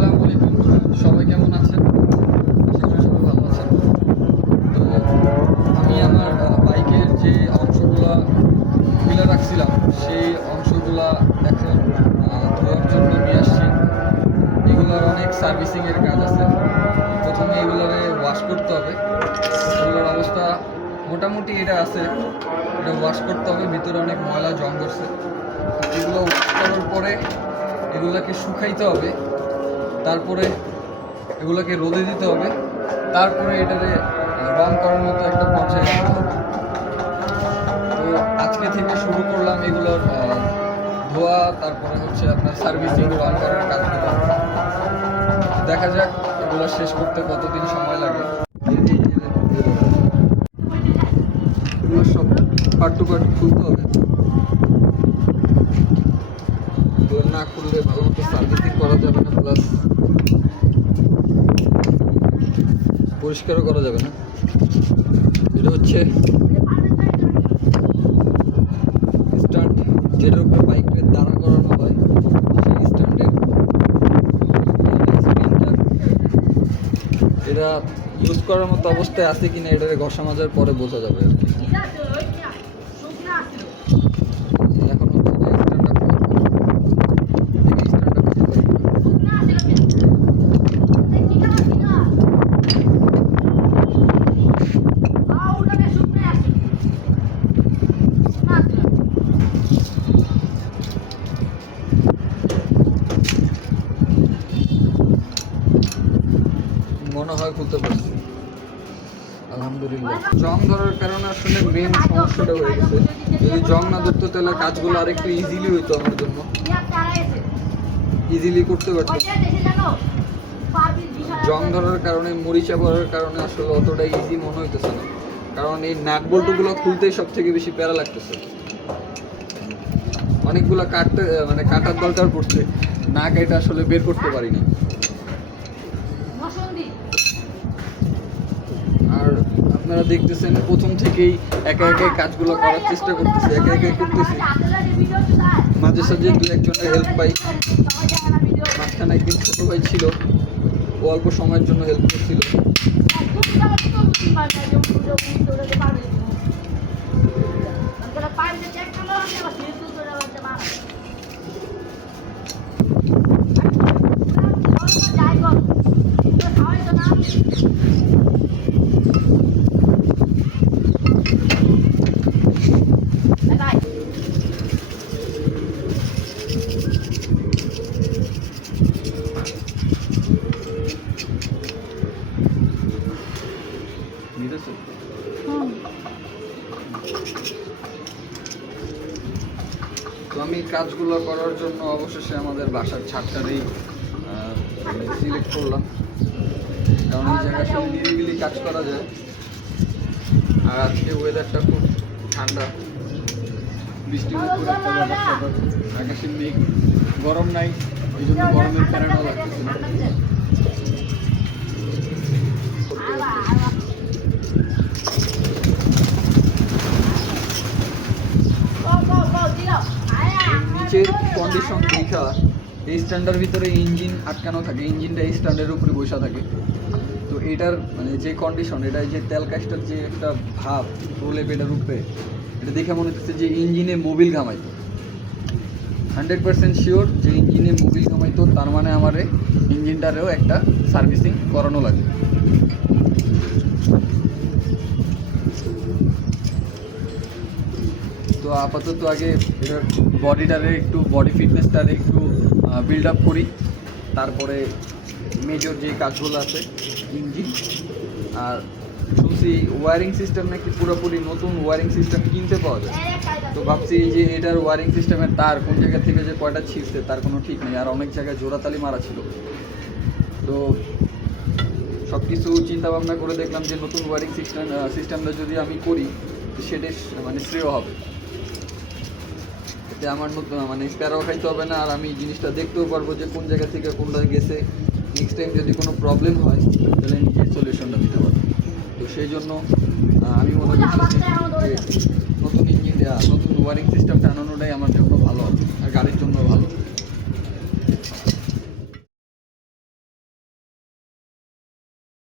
আসসালামু আলাইকুম, সবাই কেমন আছেন? আশা করি সবাই ভালো আছেন। তো আমি আমার বাইকের যে অংশগুলা খুলে রাখছিলাম সেই অংশগুলা এখন ধোয়ার জন্য নিয়ে আসছি। এগুলোর অনেক সার্ভিসিংয়ের কাজ আছে। প্রথমে এগুলোরে ওয়াশ করতে হবে। এগুলোর অবস্থা মোটামুটি এটা আছে, এটা ওয়াশ করতে হবে। ভিতরে অনেক ময়লা জং করছে। এগুলো ওয়াশ করার পরে এগুলোকে শুকাইতে হবে, তারপরে এগুলোকে রোদে দিতে হবে, তারপরে এটারে রং করার মতো একটা পর্যায়ে আনতে হবে। তো আজকে থেকে শুরু করলাম এগুলোর ধোয়া, তারপরে হচ্ছে আপনার সার্ভিসিং, রং করার কাজগুলো। দেখা যাক এগুলো শেষ করতে কতদিন সময় লাগে। এগুলো সব পার্ট টু পার্ট খুলতে হবে। এগুলো না খুললে ভালো মতো সার্ভিসিং করা যাবে না, প্লাস পরিষ্কারও করা যাবে না। এটা হচ্ছে স্ট্যান্ড, যেটার উপরে বাইকের দাঁড়া করানো হয়, সেই স্ট্যান্ডের স্ক্রিনটা। এটা ইউজ করার মতো অবস্থায় আছে কিনা এটারে ঘষা মাজার পরে বোঝা যাবে আর কি। এখন হচ্ছে যে স্ট্যান্ডটা দেখি স্ট্যান্ডটা খুঁজে পাই কিনা। মনে হয় খুলতে পারছি, আলহামদুলিল্লাহ। জং ধরার কারণে আসলে মেন সমস্যাটা হয়ে গেছে। যদি জং না ধরতো তাহলে কাজগুলো আরেকটু ইজিলি হইতো আমার জন্য, ইজিলি করতে পারতো। জং ধরার কারণে, মরিচা পড়ার কারণে আসলে অতটা ইজি মনে হইতেছে না, কারণ এই নাট বল্টুগুলো খুলতেই সব থেকে বেশি প্যারা লাগতেছে। অনেকগুলো কাটার দরকার পড়ছে, না কেটে আসলে বের করতে পারি না। আর আপনারা দেখতেছেন প্রথম থেকেই একা একা কাজগুলো করার চেষ্টা করতেছি, একা একা করতেছি। মাঝে সাঝে দু একজনের হেল্প পাই। মাঝখানে একদিন ছোটো ভাই ছিল, ও অল্প সময়ের জন্য হেল্প করছিল। তো আমি কাজগুলো করার জন্য অবশেষে আমাদের বাসার ছাদটারেই সিলেক্ট করলাম, কারণ এই জায়গায় আসলে নিরিবিলি কাজ করা যায়। আর আজকে ওয়েদারটা খুব ঠান্ডা, বৃষ্টির উপর একটা ব্যাপার, আকাশে মেঘ, গরম নাই, এই জন্য গরমের প্যারাটাও লাগতেছে না। নিচের কন্ডিশন দেখা এই স্ট্যান্ডের ভিতরে ইঞ্জিন আটকানো থাকে, ইঞ্জিনটা এই স্ট্যান্ডের উপরে বসা থাকে। তো এটার যে কন্ডিশন, এটা যে তেল কাজটার যে একটা ভাব প্রলেপ এটার উপরে, এটা দেখে মনে হচ্ছে যে ইঞ্জিনে মোবিল ঘামাইতো। 100% শিওর যে ইঞ্জিনে মোবিল ঘামাইতো, তার মানে আমার ইঞ্জিনটারেও একটা সার্ভিসিং করানো লাগে। তো আপাতত আগে এটার বডি ফিটনেসটারে একটু বিল্ড আপ করি, তারপরে মেজর যে কাজগুলো আছে ইঞ্জিন। আর শুনছি ওয়ারিং সিস্টেম নাকি পুরোপুরি নতুন ওয়ারিং সিস্টেম কিনতে পাওয়া যায়। তো ভাবছি যে এটার ওয়ারিং সিস্টেমের তার কোন জায়গা থেকে যে কয়টা ছিঁড়ছে তার কোনো ঠিক নেই, আর অনেক জায়গায় জোড়াতালি মারা ছিল। তো সব কিছু চিন্তা ভাবনা করে দেখলাম যে নতুন ওয়ারিং সিস্টেমটা যদি আমি করি সেটাই শ্রেয় হবে। এতে আমার প্যারাও খাইতে হবে না, আর আমি জিনিসটা দেখতেও পারবো যে কোন জায়গা থেকে কোনটা গেছে। নেক্সট টাইম যদি কোনো প্রবলেম হয় তাহলে নিজের সলিউশনটা দিতে পারবো। তো সেই জন্য আমি মনে করছি যে নতুন ইঞ্জিন, নতুন ওয়ারিং সিস্টেমটা আনানোটাই আমার জন্য ভালো হবে, আর গাড়ির জন্য ভালো।